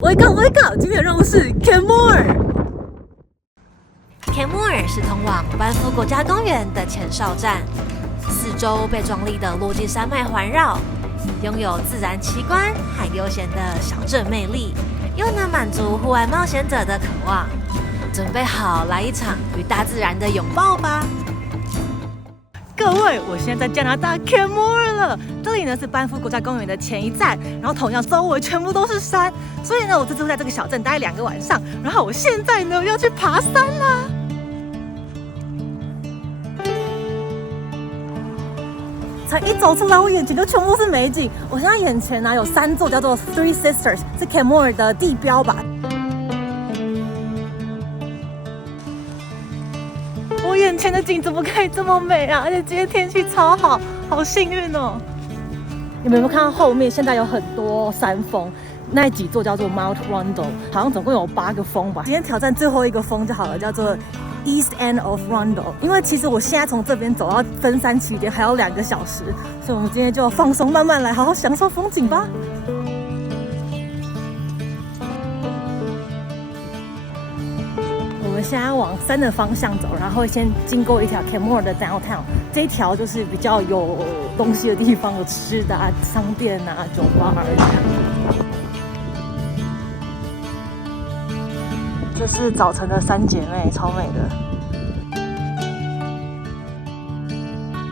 Wake up！ 今天的任务是 Kenmore。Kenmore 是通往班夫国家公园的前哨站，四周被壮丽的落基山脉环绕，拥有自然奇观和悠闲的小镇魅力，又能满足户外冒险者的渴望。准备好来一场与大自然的拥抱吧！各位，我现在在加拿大 Kenmore 了。这里呢是班夫国家公园的前一站，然后同样周围全部都是山，所以呢我这次会在这个小镇待2个晚上。然后我现在呢要去爬山啦。才一走出来，我眼前就全部是美景。我现在眼前呢有3座叫做 Three Sisters， 是 Kenmore 的地标吧。我眼前的景怎么可以这么美啊！而且今天天气超好，好幸运哦！你们有没有看到后面现在有很多山峰？那几座叫做 Mount Rundle， 好像总共有8个峰吧。今天挑战最后一个峰就好了，叫做 East End of Rundle。因为其实我现在从这边走到登山起点还有2个小时，所以我们今天就放松，慢慢来，好好享受风景吧。我们现在往山的方向走，然后先经过一条 Kenmore 的 Downtown， 这一条就是比较有东西的地方，有吃的啊、商店啊、酒吧这样。这是早晨的3姐妹，超美的。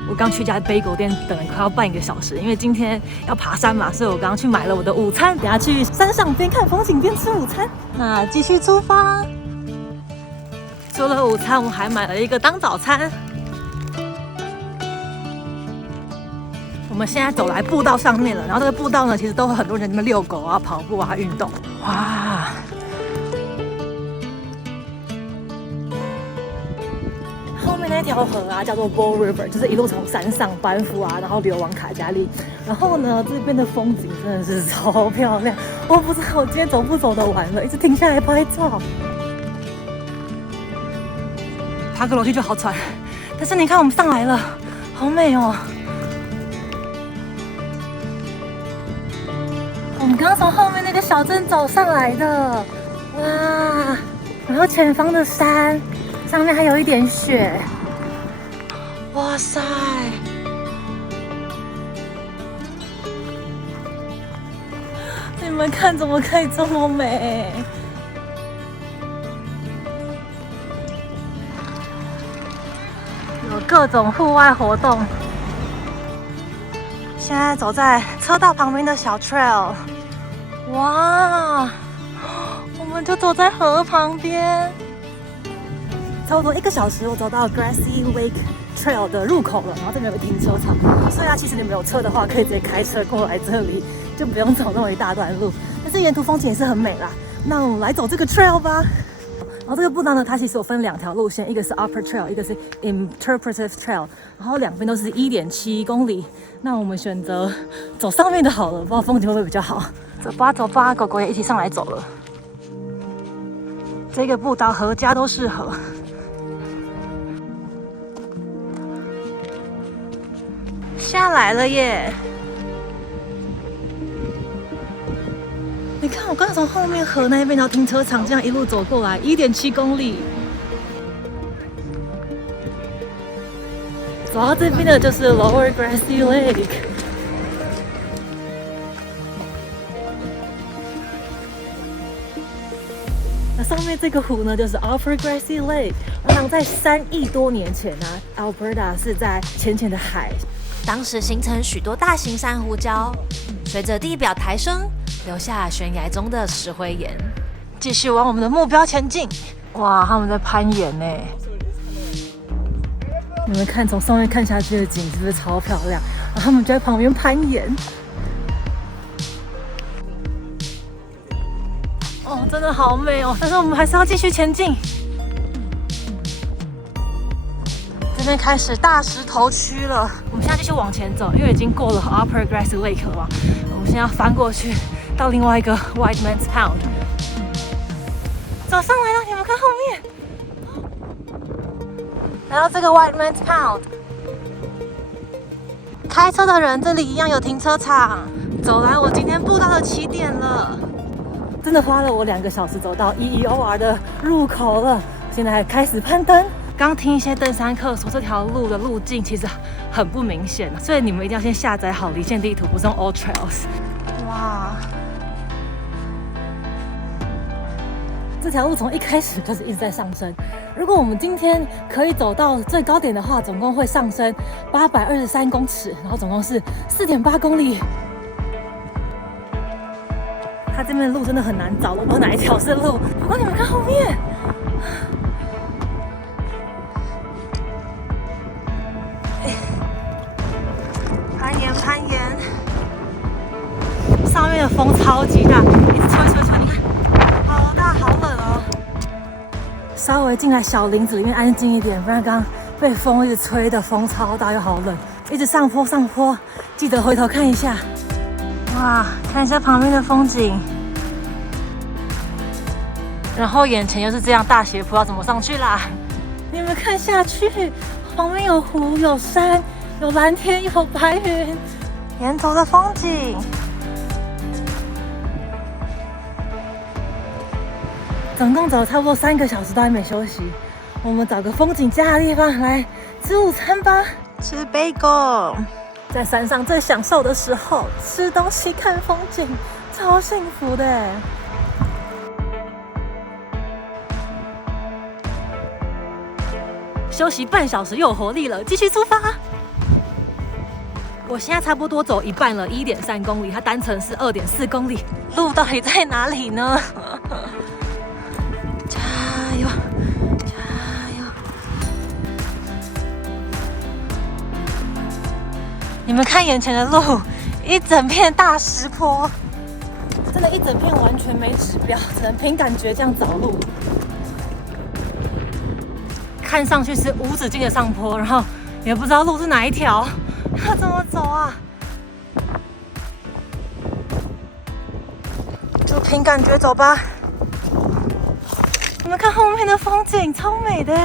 我刚去家bagel店等了快要半个小时，因为今天要爬山嘛，所以我刚刚去买了我的午餐，等下去山上边看风景边吃午餐。那继续出发。除了午餐，我还买了一个当早餐。我们现在走来步道上面了，然后这个步道呢，其实都会很多人在那边遛狗啊、跑步啊、运动。哇！后面那条河啊，叫做 Bow River， 就是一路从山上班夫啊，然后流往卡加利。然后呢，这边的风景真的是超漂亮。我不知道我今天走不走得完了，一直停下来拍照。爬个楼梯就好喘，但是你看我们上来了，好美哦！我们刚刚从后面那个小镇走上来的，哇！然后前方的山上面还有一点雪，哇塞！你们看，怎么可以这么美？有各种户外活动。现在走在车道旁边的小 trail， 哇，我们就走在河旁边。差不多1个小时，我走到 Grassy Lake Trail 的入口了，然后这边有个停车场，所以其实你们有车的话，可以直接开车过来这里，就不用走那么一大段路。但是沿途风景也是很美啦。那我们来走这个 trail 吧。然后这个步道呢，它其实有分2条路线，一个是 Upper Trail， 一个是 Interpretive Trail， 然后2边都是 1.7公里。那我们选择走上面的好了，不知道风景会不会比较好。走吧走吧，狗狗也一起上来走了。这个步道合家都适合。下来了耶！你看，我刚才从后面河那边到停车场，这样一路走过来，1.7公里。走到这边的就是 Lower Grassy Lake。那上面这个湖呢，就是 Upper Grassy Lake。然在3亿多年前呢，Alberta 是在浅浅的海，当时形成许多大型珊瑚礁，随着地表抬升，留下悬崖中的石灰岩。继续往我们的目标前进。哇，他们在攀岩呢！你们看，从上面看下去的景是不是超漂亮？然后他们就在旁边攀岩。哦，真的好美哦！但是我们还是要继续前进。这边开始大石头区了，我们现在继续往前走，因为已经过了 Upper Grassy Lake 了嘛。我们现在要翻过去到另外一个 White Man's Pound。走上来了，你们看后面，来到这个 White Man's Pound。开车的人这里一样有停车场。走来，我今天步道的起点了。真的花了我2个小时走到 EEOR 的入口了，现在开始攀登。刚听一些登山客说，这条路的路径其实很不明显，所以你们一定要先下载好离线地图，不是用 All Trails。哇！这条路从一开始就是一直在上升。如果我们今天可以走到最高点的话，总共会上升823公尺，然后总共是4.8公里。它这边的路真的很难找，我不知道哪一条是路。不过你们看后面，攀岩攀岩，上面的风超级大，一直吹吹吹，你看，好大好冷哦。稍微进来小林子里面安静一点，不然刚刚被风一直吹的，风超大又好冷。一直上坡上坡，记得回头看一下。哇，看一下旁边的风景，然后眼前又是这样大斜坡，要怎么上去啦？你们看下去，旁边有湖、有山、有蓝天、有白云，沿途的风景。总共走了差不多3个小时都还没休息，我们找个风景佳的地方来吃午餐吧。吃 bagel。在山上最享受的时候，吃东西看风景，超幸福的。休息半小时又有活力了，继续出发。我现在差不多走一半了，1.3公里，它单程是2.4公里，路到底在哪里呢？加油！你们看眼前的路，一整片大石坡，真的，一整片完全没指标，只能凭感觉这样找路。看上去是无止境的上坡，然后也不知道路是哪一条，要怎么走啊？就凭感觉走吧。你们看后面的风景，超美的。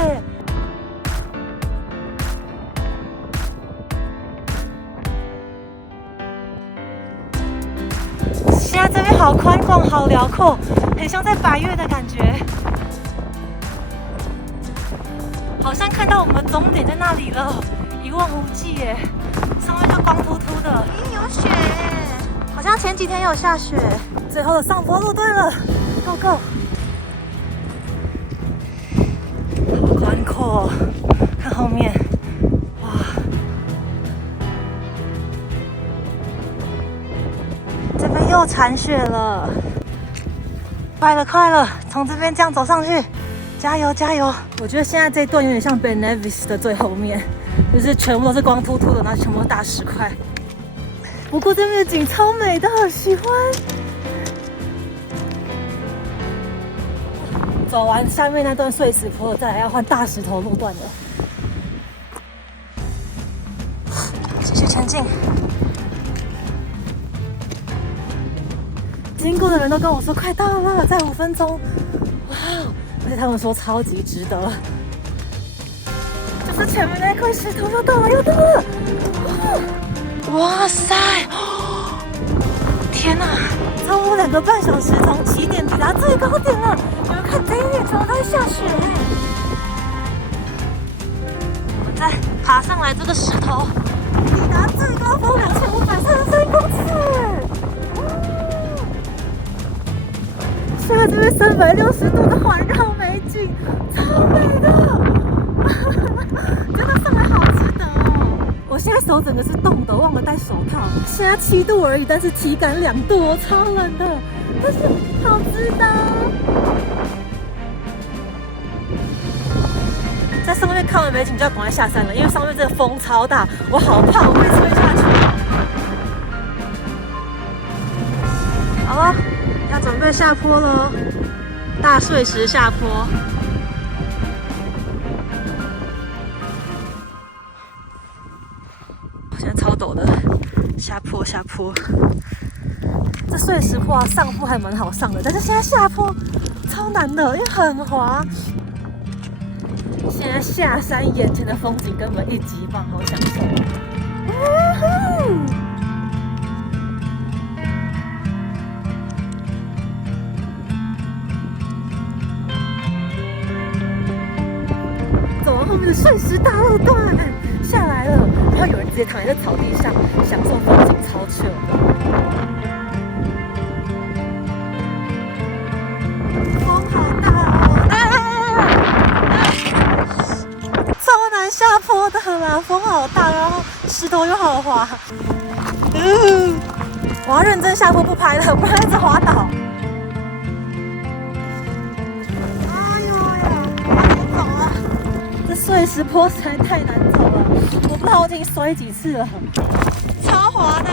现在这边好宽广，好辽阔，很像在百岳的感觉，好像看到我们终点在那里了，一望无际耶，上面就光秃秃的，咦，有雪，好像前几天有下雪。最后的上坡路段了 ，Go Go！ 好宽阔，看后面，哇！这边又铲雪了，快了快了，从这边这样走上去，加油加油！我觉得现在这一段有点像 Ben Nevis 的最后面，就是全部都是光秃秃的，然后全部都大石块。不过这边的景超美的，喜欢。走完下面那段碎石坡，再来要换大石头路段了。继续前进。经过的人都跟我说快到了，再5分钟。哇！而且他们说超级值得。就是前面那块石头又到了，又到了。哇塞！天哪！超过2个半小时，从起点抵达最高点了。你们看这一面全部都在下雪。我们再爬上来这个石头，抵达最高峰2533公尺。现在这边360度的环绕美景，超美的，真的上来好值得哦！我现在手整个是冻的，忘了戴手套。现在7度而已，但是体感2度哦，超冷的，但是好值得。在上面看完美景就要赶快下山了，因为上面这个风超大，我好怕我被吹下去。好了，要准备下坡了，大碎石下坡。现在超陡的，下坡下坡。这碎石坡啊，上坡还蛮好上的，但是现在下坡超难的，因为很滑。现在下山，眼前的风景根本一级棒，好享受。后面的碎石大路段下来了，然后有人直接躺在草地上享受风景，超 chill 的。风好大哦！超难下坡的啦，风好大，然后石头又好滑。我要认真下坡不拍了，不然一直滑倒。碎石坡实在太难走了，我不知道我已经摔几次了，超滑的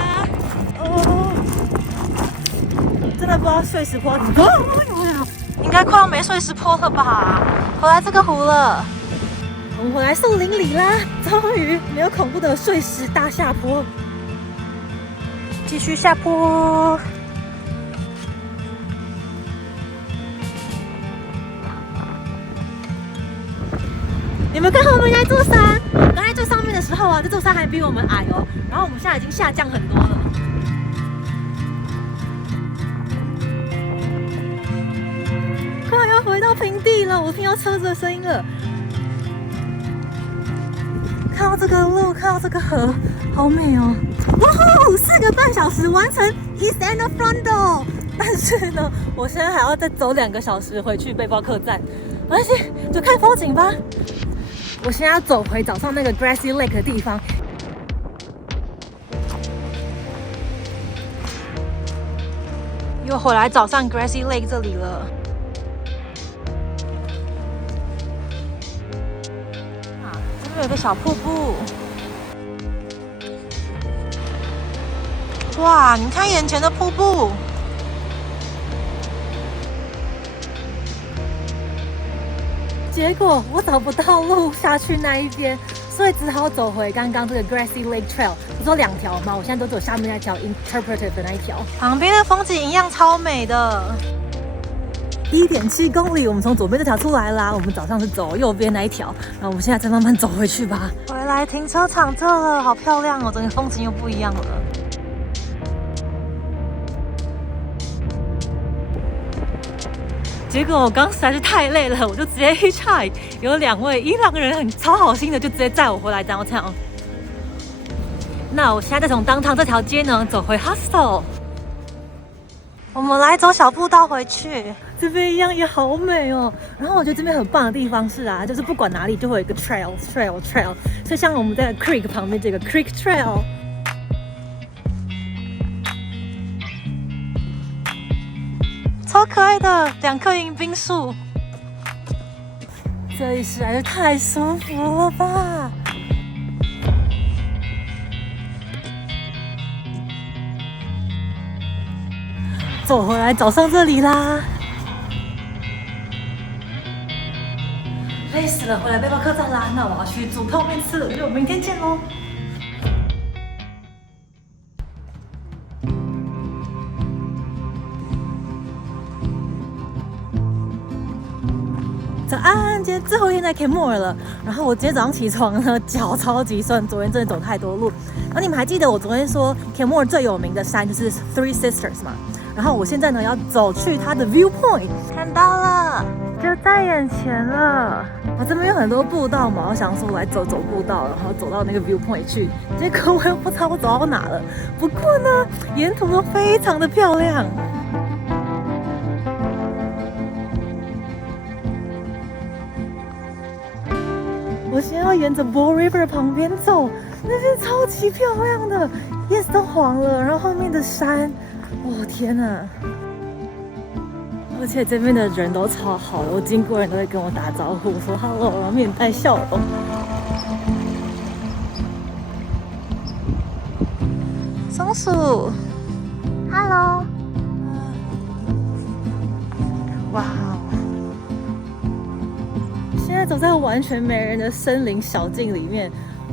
哦！真的不知道碎石坡怎么应该快要没碎石坡了吧？回来这个湖了，我们回来树林里啦，终于没有恐怖的碎石大下坡，继续下坡。有没有看后面那座山？刚才最上面的时候啊，这座山还比我们矮哦。然后我们现在已经下降很多了，快要回到平地了。我听到车子的声音了。看到这个路，看到这个河，好美哦！哇吼，4个半小时完成 East End of Rondo。但是呢，我现在还要再走2个小时回去背包客栈，而且就看风景吧。我现在要走回早上那个 Grassy Lake 的地方，又回来早上 Grassy Lake 这里了。这边有个小瀑布，哇！你看眼前的瀑布。结果我找不到路下去那一边，所以只好走回刚刚这个 Grassy Lake Trail。不是有2条吗？我现在都走下面那条 Interpretive 的那一条。旁边的风景一样超美的。1.7公里，我们从左边这条出来啦。我们早上是走右边那一条，然后我们现在再慢慢走回去吧。回来停车场这了，好漂亮哦，整个风景又不一样了。结果我刚实在是太累了，我就直接hitchhike，有2位伊朗人很超好心的，就直接载我回来 downtown。那我现在再从 downtown 这条街呢走回 hostel。我们来走小步道回去，这边一样也好美哦。然后我觉得这边很棒的地方是啊，就是不管哪里就会有一个 trail， 所以像我们在 creek 旁边这个 creek trail。超可爱的2棵迎宾树，这里实在是太舒服了吧！走回来早上这里啦，累死了，回来背包客栈啦。那我要去煮泡面吃了，就明天见喽。早安，今天最后一天在 Kenmore 了。然后我今天早上起床呢，脚超级酸，昨天真的走太多路。然后你们还记得我昨天说 Kenmore 最有名的山就是 Three Sisters 嘛？然后我现在呢要走去它的 viewpoint， 看到了，就在眼前了。我这边有很多步道嘛，我想说我来走走步道，然后走到那个 viewpoint 去。结果我又不知道我走到哪了。不过呢，沿途都非常的漂亮。我现在要沿着 Bull River 旁边走，那边超级漂亮的，叶子都黄了，然后后面的山，哇天哪！而且这边的人都超好的，我经过人都会跟我打招呼，说 hello， 然后面带笑容。松鼠 ，hello， 哇哦！现在走在完全没人的森林小径里面，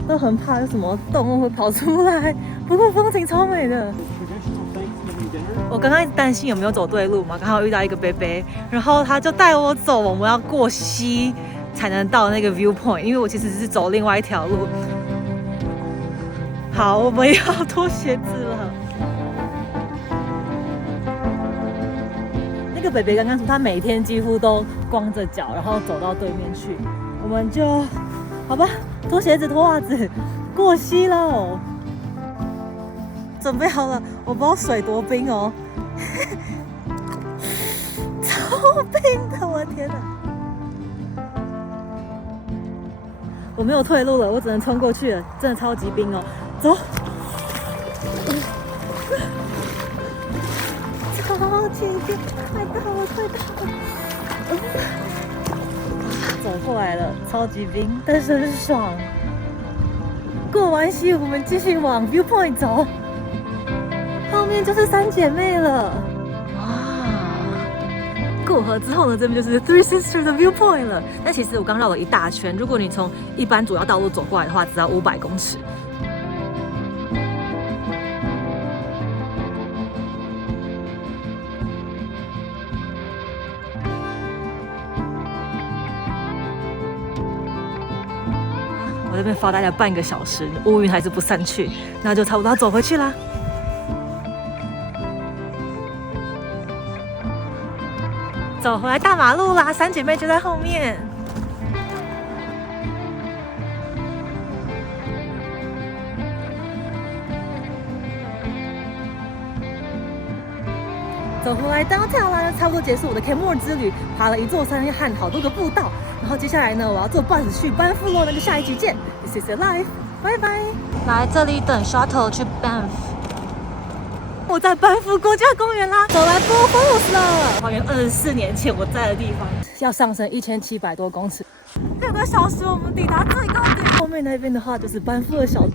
都很怕有什么动物会跑出来。不过风景超美的。我刚刚一直担心有没有走对路嘛，刚好遇到一个伯伯，然后他就带我走，我们要过溪才能到那个 viewpoint， 因为我其实是走另外一条路。好，我们要脱鞋子了。那个伯伯刚刚说他每天几乎都光着脚，然后走到对面去，我们就好吧，脱鞋子、脱袜子，过溪喽！准备好了，我不知道水多冰哦，超冰的，我的天哪！我没有退路了，我只能冲过去了，真的超级冰哦！走，超级冰，快到了，快到了！走过来了，超级冰，但是很爽。过完溪，我们继续往 viewpoint 走，后面就是三姐妹了。哇！过河之后呢，这边就是 Three Sisters 的 viewpoint 了。但其实我刚绕了一大圈，如果你从一般主要道路走过来的话，只要500公尺。我这边发呆了半个小时，乌云还是不散去，那就差不多要走回去啦。走回来大马路啦，三姐妹就在后面。走回来downtown啦，差不多结束我的 Kenmore 之旅，爬了一座山和好多个步道。然后接下来呢，我要坐 bus 去班夫洛，那个下一集见。This is your life， 拜拜。来这里等 shuttle 去 Banff。我在班夫国家公园啦，走来 Blue Falls 了，还原24年前我在的地方。要上升1700多公尺，6个小时我们抵达最高点。后面那边的话就是班夫的小镇。